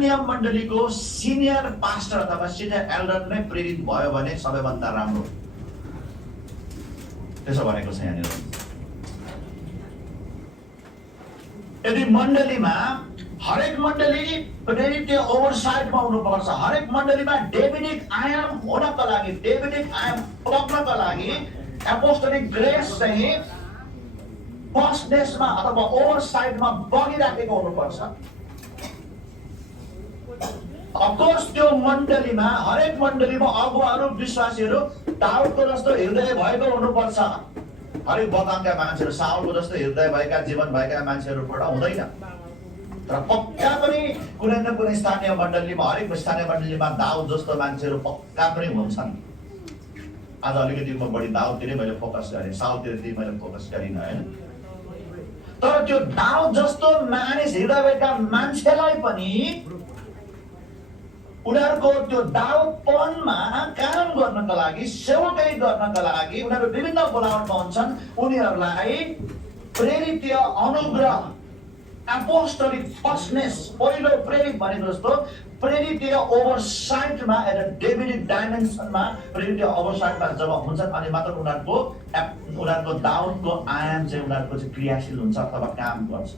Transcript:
स्थानीय मण्डलीको senior pastor अथवा सिनियर एल्डर नै प्रेरित भयो भने सबैभन्दा राम्रो, त्यसो भनेको छ यहाँनिर। यदि मण्डलीमा हरेक मण्डली प्रेरित ओभरसाइटमा हुनुपर्छ, हरेक मण्डलीमा डेभिडिक आयाम हुनको लागि, डेभिडिक आयाम पक्नको लागि एपोस्टोलिक ग्रेस चाहिँ फर्स्टनेसमा अथवा ओभरसाइटमा बगिराखेको हुनुपर्छ। अफकोर्स त्यो मण्डलीमा, हरेक मण्डलीमा अगुवाहरू, विश्वासीहरू दाउदको जस्तो हृदय भएको हुनुपर्छ। हरेक बगानका मान्छेहरू साउलको जस्तो हृदय भएका, जीवन भएका मान्छेहरूबाट हुँदैन। तर पक्का पनि कुनै न कुनै स्थानीय मण्डलीमा, हरेक स्थानीय मण्डलीमा दाउद जस्तो मान्छेहरू पक्का पनि हुन्छन्। आज अलिकति म बढी दाउदतिरै मैले फोकस गरेँ, साउलतिर मैले फोकस गरिनँ हैन। तर त्यो दाउद जस्तो मानिस हृदय भएका मान्छेलाई पनि उनीहरूको त्यो दाउदपनमा काम गर्नका लागि, सेवकै गर्नका लागि उनीहरू विभिन्न बोलावटमा हुन्छन्। उनीहरूलाई प्रेरित अनुग्रह, एपोस्टोलिक फर्स्टनेस, पहिलो प्रेरित भनेको जस्तो प्रेरित ओभरसाइटमा, एउटा डेभिडिक डाइमेन्सनमा प्रेरित ओभरसाइटमा जब हुन्छन् अनि मात्र उनीहरूको दाउदको आयाम चाहिँ उनीहरूको चाहिँ क्रियाशील हुन्छ अथवा काम गर्छ।